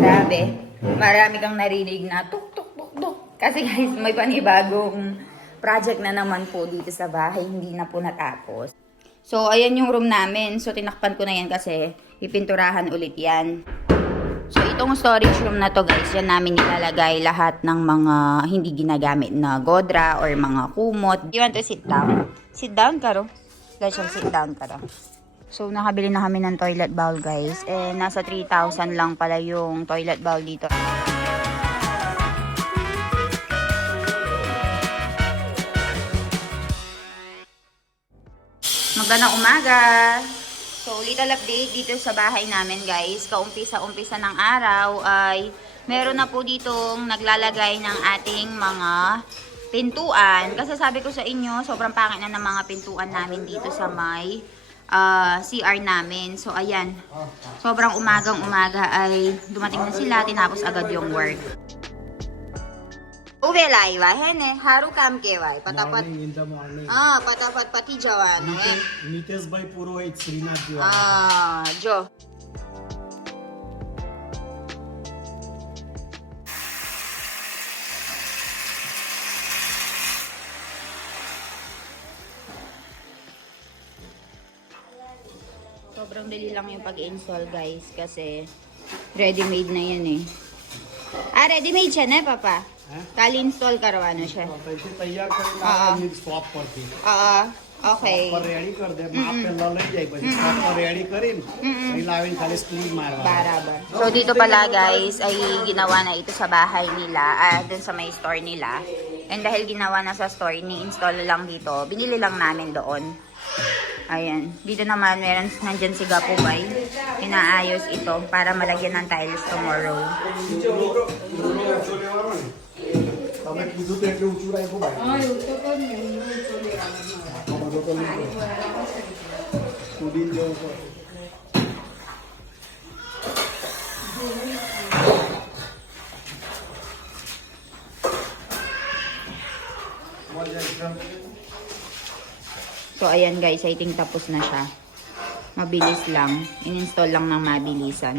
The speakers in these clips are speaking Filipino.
Grabe. Marami kang narinig na tuk tuk tuk tuk. Kasi guys, may panibagong project na naman po dito sa bahay. Hindi na po natapos. So, ayan yung room namin. So, tinakpan ko na yan kasi pipinturahan ulit yan. So, itong storage room na to guys, yan namin nilalagay lahat ng mga hindi ginagamit na godra or mga kumot. You want to sit down? Sit down, Karo. Lechon, sit down, Karo. So, nakabili na kami ng toilet bowl, guys. Eh, nasa 3,000 lang pala yung toilet bowl dito. Magandang umaga! So, little update dito sa bahay namin, guys. Kaumpisa-umpisa ng araw ay meron na po ditong naglalagay ng ating mga pintuan. Kasi sabi ko sa inyo, sobrang pangit na ng mga pintuan namin dito sa may CR namin. So, ayan. Sobrang umagang-umaga ay dumating na sila. Tinapos agad yung work. Uwe laiwa, hene. Haru kam kewaय. Patapat. Morning in the morning. Patapat pati jawano. Nitesh bhai Purohit Srinath ji. Jo. Sobrang dali lang yung pag-install, guys, kasi ready-made na yan eh. Ready-made siya na, Papa? Kali-install करवाना siya. पैसे तैयार करेला मी स्वॅप करते. Okay. पर रेडी कर दे माप पे लई जाई પછી स्वॅप पर रेडी करीन आणि लावीन खाली स्क्रीन मारवा. Barabar. So dito pala guys ay ginawa na ito sa bahay nila, dun sa may store nila. And dahil ginawa na sa store, ni-install lang dito. Binili lang namin doon. Ayan. Dito naman, nandyan si Gapubay. Inaayos ito para malagyan ng tiles tomorrow. તમે કીધું તો એટલે ઊંચું રાખ્યું ભાઈ. કુદીન જવું પડે. So, ayan guys, I think tapos na siya. Mabilis lang. In-install lang ng mabilisan.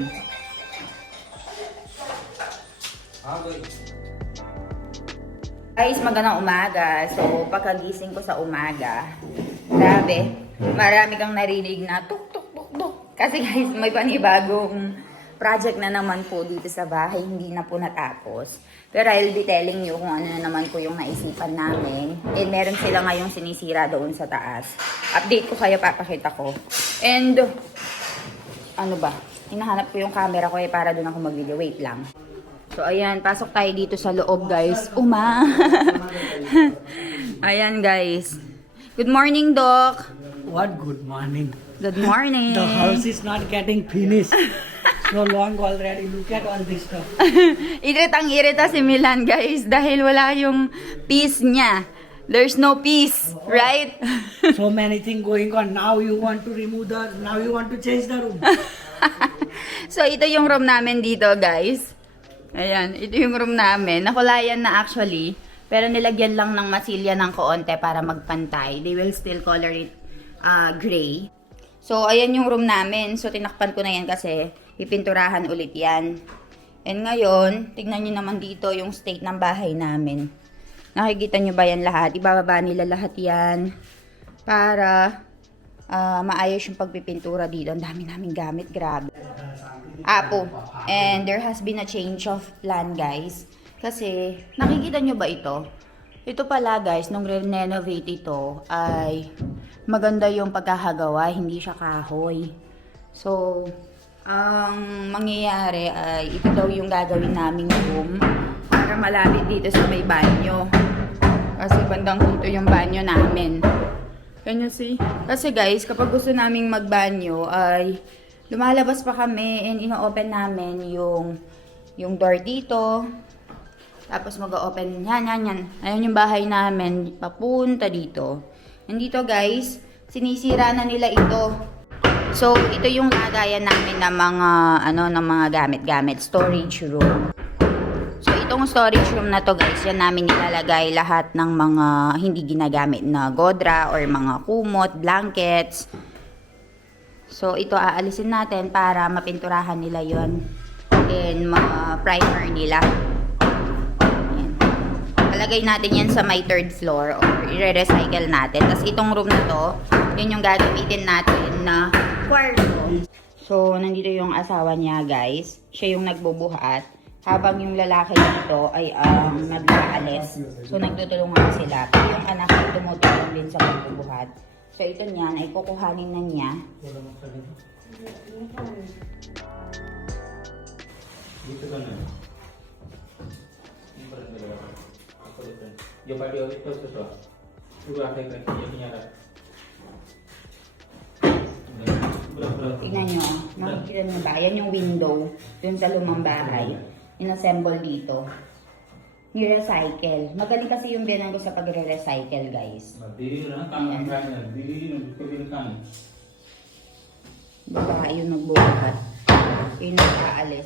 Guys, magandang umaga. So, pagkagising ko sa umaga, grabe, marami kang narinig na tuk tuk tuk tuk. Kasi guys, may panibagong project na naman po dito sa bahay. Hindi na po natapos. Pero I'll be telling you kung ano na naman po yung naisipan namin. And meron sila ngayong sinisira doon sa taas. Update ko kayo, papakita ko. And, ano ba? Hinahanap ko yung camera ko para doon ako mag-video. Wait lang. So, ayan. Pasok tayo dito sa loob, guys. Ayan, guys. Good morning, Doc. What good morning. Good morning. The house is not getting finished. So long already. Look at all this stuff. Iritang-irita si Milan, guys, dahil wala yung peace niya. There's no peace, right? So many things going on. Now you want to remove the, now you want to change the room. So, ito yung room namin dito, guys. Ayan, ito yung room namin. Nakulayan na actually, pero nilagyan lang ng masilya ng koonte para magpantay. They will still color it gray. So, ayan yung room namin. So, tinakpan ko na yan kasi pipinturahan ulit yan. And ngayon, tignan nyo naman dito yung state ng bahay namin. Nakikita nyo ba yan lahat? Ibababa nila lahat yan para maayos yung pagpipintura dito. Ang dami namin gamit, grabe. Apo. And there has been a change of plan, guys. Kasi, nakikita nyo ba ito? Ito pala, guys, nung renovate ito, ay maganda yung pagkakagawa, hindi siya kahoy. So, ang mangyayari ay ito daw yung gagawin naming room para malapit dito sa may banyo. Kasi bandang dito yung banyo namin. Can you see? Kasi guys, kapag gusto naming magbanyo ay lumalabas pa kami and ino-open namin yung door dito. Tapos mag-open yan. Ayun yung bahay namin papunta dito. And dito guys, sinisira na nila ito. So, ito yung lagayan namin ng mga gamit-gamit, storage room. So, itong storage room na to guys, yan namin nilalagay lahat ng mga hindi ginagamit na godra or mga kumot, blankets. So, ito aalisin natin para mapinturahan nila yon. and primer nila. Ayan. Palagay natin yan sa may third floor or i-recycle natin. Tapos itong room na to, yun yung gagamitin natin na kwarto. So, nandito yung asawa niya, guys. Siya yung nagbubuhat. Habang yung lalaki dito ay nag-aalis. So, nagtutulungan sila. Pero yung anak ay tumutulong din sa pagbubuhat. So, ito niyan ay kukuhanin na niya. Dito ka na. Ini pernah negara. Aku depan. Dia pada orang itu sesuatu. Sudah ada kerja yang nyara. Tingnan nyo. Makikita nyo ba? Yan yung window. Dun sa lumang bahay. Inassemble dito. Ni-recycle. Magaling kasi yung binang ko sa pagre-recycle, guys. Diri na tangan kanya. Diri na kebinekan. Baka yung nagbubuhat. Yung nag-aalis.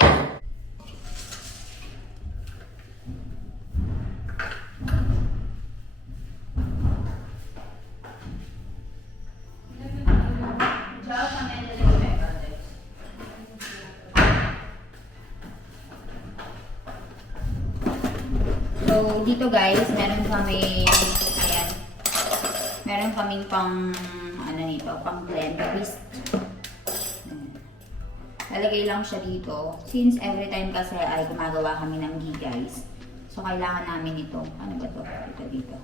So, dito guys, meron kami, ayan, meron kaming pang, ano nito, pang blend, twist. Lalagay lang siya dito. Since every time kasi ay gumagawa kami ng ghee guys, so kailangan namin ito. Ano ba to? Ito dito.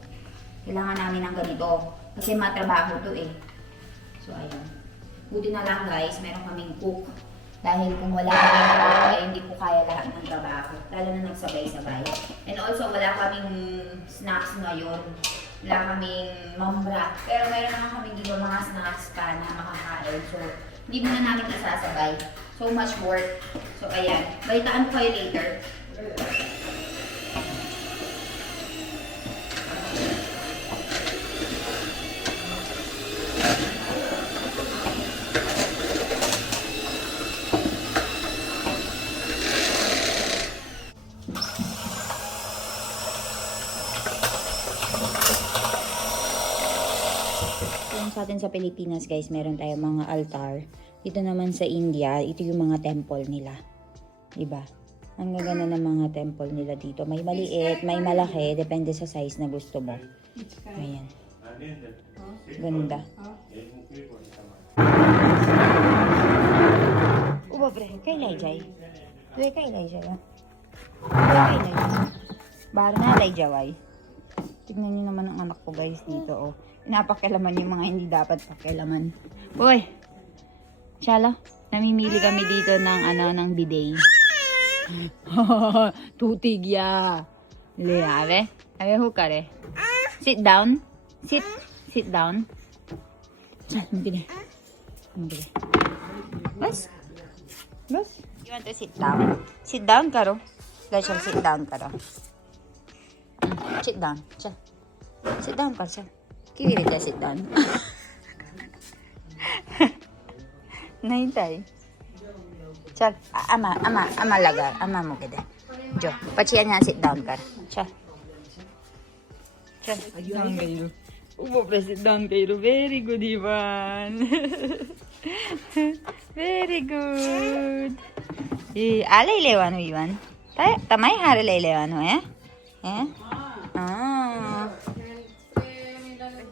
Kailangan namin ng ganito. Kasi matrabaho to eh. So, ayan. Buti na lang guys, meron kaming cook. Dahil kung wala kaming cook, ay hindi ko kaya lahat ng trabaho. Lalo na nagsabay-sabay. And also, wala kaming snacks ngayon. Wala kaming mambra. Pero meron naman kaming dito mga snacks pa na makakain. So, hindi mo na namin isasabay. So much work. So, ayan. Balitaan ko kayo later. Sa atin sa Pilipinas guys, meron tayong mga altar. Dito naman sa India, ito yung mga temple nila. Diba? Ang gaganda ng mga temple nila dito. May maliit, may malaki, depende sa size na gusto mo. Ayan. Ganda. Uba bre, kay Laijay. Uwe kay Laijay. Uwe kay Laijay. Bahar na Laijay. Tignan niyo naman ang anak ko guys dito oh. Inapakialaman yung mga hindi dapat pakialaman. Uy! Chala, namimili kami dito ng ng bidet. Tutig ya. Le, ave. Ave hukare. Sit down. Sit down. Chala, magdini. Magdini. Bas? Bas? You want to sit down? Sit down, Karo. Lachal, sit down, Karo. Sit down. Chala. Sit down, Karo. Kiwirit ya sit down. Naintay. Chal, ama laga. Ama mo gede. Jo, pachiyan nga sit down ka. Chal. Chal, ang kayo. Ubo pa sit down kayo. Very good, Ivan. Very good. Alay lewan mo, Ivan. Tamay haralay lewan mo, eh? Eh? Ah.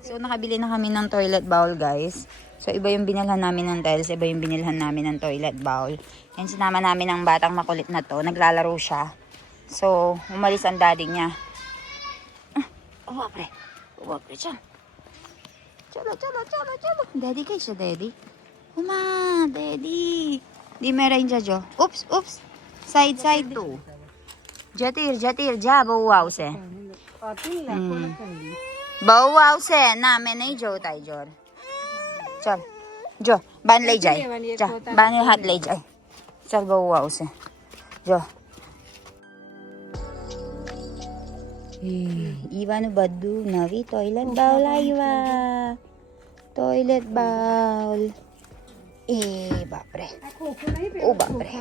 So, nakabili na kami ng toilet bowl, guys. So, iba yung binilhan namin ng tiles, iba yung binilhan namin ng toilet bowl. And sinama namin ng batang makulit na to. Naglalaro siya. So, umalis ang daddy niya. Pre. Chan. Chalo. Daddy kayo siya, daddy. Daddy. Di meron dyan, Jo. Oops. Side. Jatir. Jabo, wow, se. Wow se na मैं नहीं जो ताई जोर चल जो बांध ले जाए जा बांध हाथ ले जाए चल wow से जो Ivan badu navi toilet bowl aywa toilet bowl बापरे ओ बापरे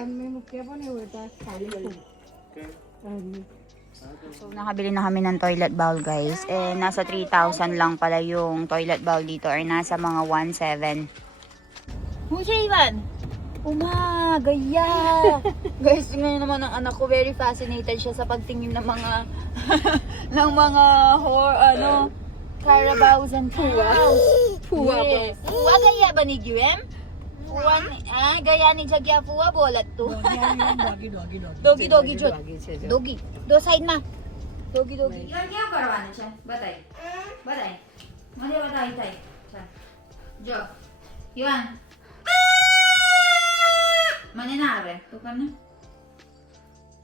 So, nakabili na kami ng toilet bowl, guys. Nasa 3,000 lang pala yung toilet bowl dito. Or nasa mga 1,700. Husay, Ivan! Gaya! Guys, tingnan nyo naman ang anak ko. Very fascinated siya sa pagtingin ng mga ng mga Carabaos and Puwas. Puwa ba? Puwa gaya ba ni Guem? Puwa gaya ni Jagya Puwa bolat to. Doggy, jo. Doggy. Do side ma. Doggy. Iwan kaya parwana siya? Batay. Mali batay tay. Jo. Iwan. Maninare. Tukar na.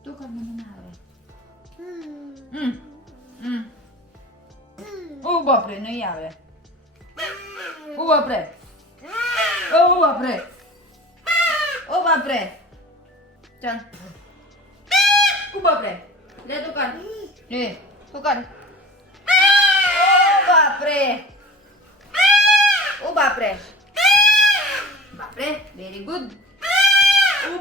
Maninare. Oh, बापरे, नहीं आवे. Oh, बापरे. चल. Oh, बापरे. ले tukar. Tukar. Oh, बापरे. Very good. Oh,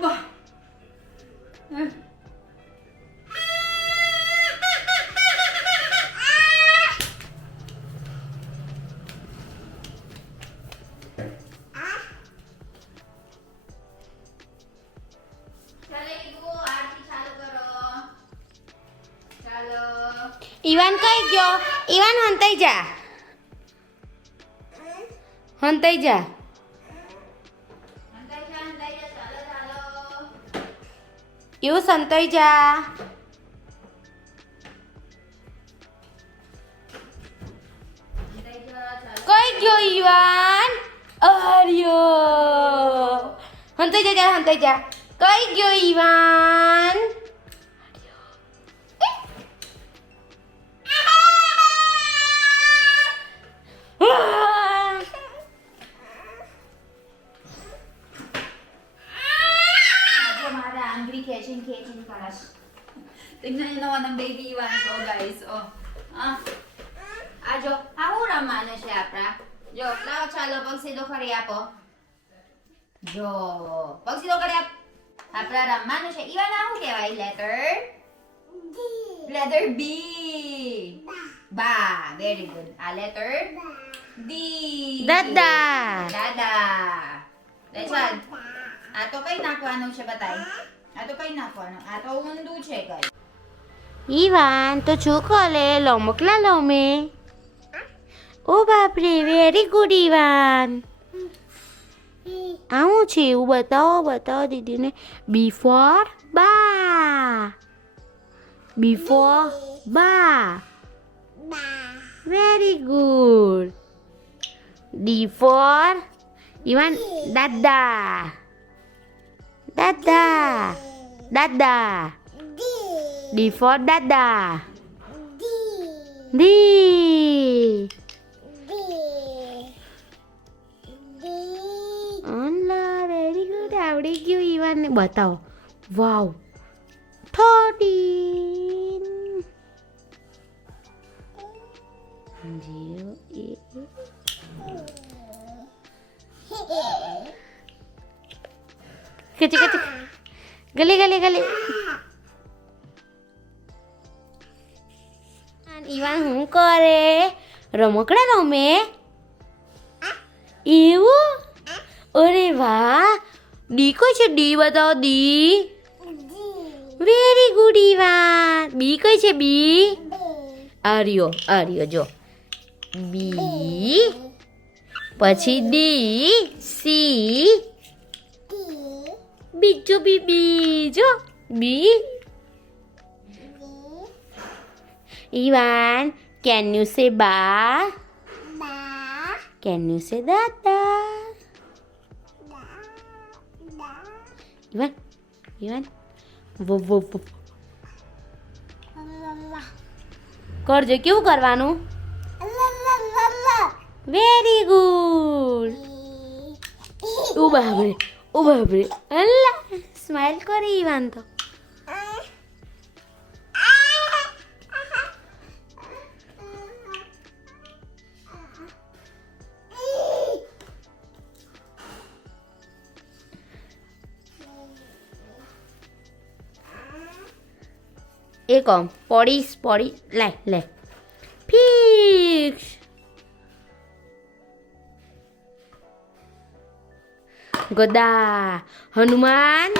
Iwan kay gyo. Iwan hantai ja. Hantai ja. Iu santai ja. Kay gyo Iwan. Aryo. Hantai ja. Kay gyo Iwan. Catching cash. Tingnan niyo naman ang baby Iwan ko, guys. Oh. Ajo, ahura mana siya, pra? Jo, lao chalo pag sido kariya po. Jo, pag sido kariya, apra ramano siya. Iwan na ako kaya letter? D. Letter B. Ba. Very good. Letter? D. Dada. Let's add. Ato kay naku anong siya batay? Ato kay naku anong? Ato undo siya guys. Iwan, तो छू खोले लो मोकला लो में ओ बाप रे very good Ivan आऊँ छी वो बताओ दीदी ने बिफोर बा very good D for Ivan दादा D for Dada. D. Allah, very good. આવડી ગયું ઈવાનને બતાવો. વાવ. 13. 0 8 ગલી ઈવાન શું કરે રમકડા રમે એવું અરે વાહ ડી કઈ છે ડી બતાવો ડી વેરી ગુડ ઈવાન બી કઈ છે બી આર્યો જો બી પછી ડી સી બીજો બી Ivan, can you say ba? Can you say dada? Ivan. Wo. કરજો કેવું કરવાનું વેરી ગુડ ઉભા રે અલ્લા સ્માઈલ કરી ઈવાન તો એક પડી લે ફિક્સ गदा हनुमान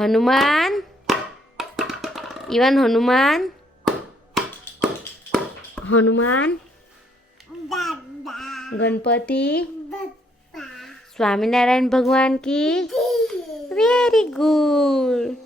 हनुमान इवन हनुमान हनुमान गणपति स्वामीनारायण भगवान की वेरी गुड